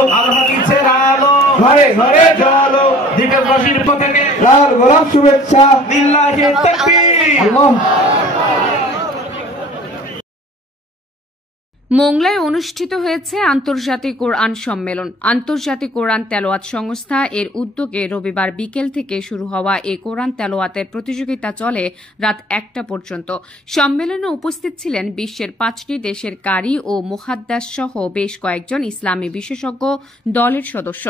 আবহাওয়া দিচ্ছে আলো, ঘরে ঘরে জলো, দিবসবাসীর পতাকে লাল গোলাপ শুভেচ্ছা, লিল্লাহি তাকবীর। আল্লাহ। মোংলায় অনুষ্ঠিত হয়েছে আন্তর্জাতিক কোরআন সম্মেলন। আন্তর্জাতিক কোরআন তেলাওয়াত সংস্থা এর উদ্যোগে রবিবার বিকেল থেকে শুরু হওয়া এই কোরআন তেলাওয়াতের প্রতিযোগিতা চলে রাত 1টা পর্যন্ত। সম্মেলনে উপস্থিত ছিলেন বিশ্বের 5টি দেশের কারি ও মুহাদ্দিস সহ বেশ কয়েকজন ইসলামী বিশেষজ্ঞ দলের সদস্য।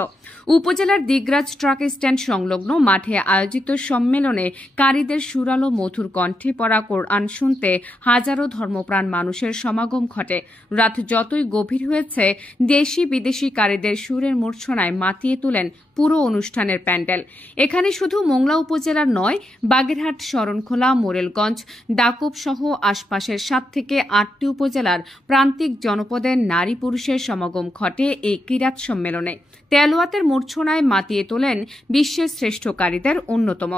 উপজেলার দিগরাজ ট্রাক স্ট্যান্ড সংলগ্ন মাঠে আয়োজিত সম্মেলনে কারিদের সুরালো মধুর কণ্ঠে পড়া কোরআন শুনতে হাজারো ধর্মপ্রাণ মানুষের সমাগম ঘটে। রাত যতই গভীর হয়েছে, দেশি বিদেশি কারিদের সুরের মূর্ছনায় মাতিয়ে তোলেন পুরো অনুষ্ঠানের প্যান্ডেল। এখানে শুধু মোংলা উপজেলার নয়, বাগেরহাট, শরণখোলা, মোরেলগঞ্জ, দাকুব সহ আশপাশের 7 থেকে 8টি উপজেলার প্রান্তিক জনপদের নারী পুরুষের সমাগম ঘটে এই কিরাত সম্মেলনে। তেলাওয়াতের মূর্ছনায় মাতিয়ে তোলেন বিশ্বের শ্রেষ্ঠ কারিদের অন্যতম।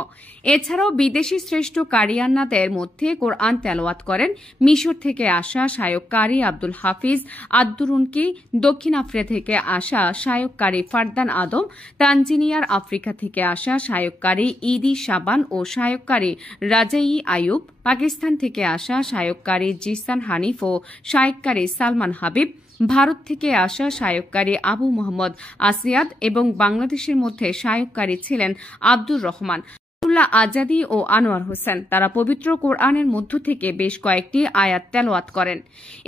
এছাড়াও বিদেশি শ্রেষ্ঠ কারিয়ান্নাদের মধ্যে কোরআন তেলাওয়াত করেন মিশর থেকে আসা শায়ক কারি আব্দুল হাফিজ আদ্দুরুনকি, দক্ষিণ আফ্রিকা থেকে আসা শায়ক কারি ফারদান আদম, তানজানিয়ার আফ্রিকা থেকে আসা শায়ক কারি ইদি শাবান ও শায়ক কারি রাজাই আয়ুব, পাকিস্তান থেকে আসা শায়ক কারি জিসান হানিফ ও শায়ক কারি সালমান হাবিব, ভারত থেকে আসা শায়ককারী আবু মোহাম্মদ আসিয়াদ এবং বাংলাদেশের মধ্যে শায়ককারী ছিলেন আব্দুর রহমান, আজাদি ও আনোয়ার হোসেন। তারা পবিত্র কোরআনের মধ্য থেকে বেশ কয়েকটি আয়াত তেলাওয়াত করেন।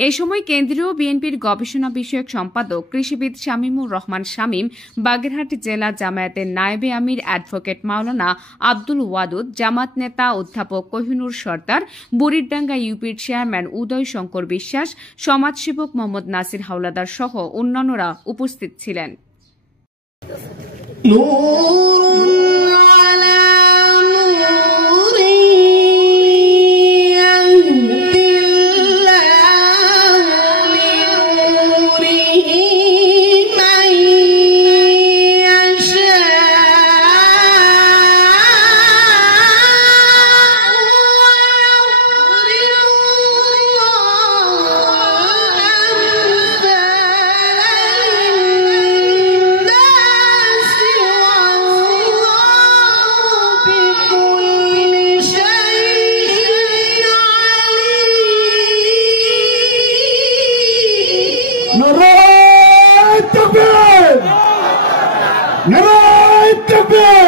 এ সময় কেন্দ্রীয় বিএনপির গবেষণা বিষয়ক সম্পাদক কৃষিবিদ শামীমুর রহমান শামীম, বাগেরহাট জেলা জামায়াতের নায়েবে আমির অ্যাডভোকেট মাওলানা আব্দুল ওয়াদুদ, জামাত নেতা অধ্যাপক কোহিনুর সর্দার, বুড়িরডাঙ্গা ইউপির চেয়ারম্যান উদয় শঙ্কর বিশ্বাস, সমাজসেবক মোহাম্মদ নাসির হাওলাদার সহ অন্যান্যরা উপস্থিত ছিলেন। নারায়ে তাকবীর, নারায়ে তাকবীর।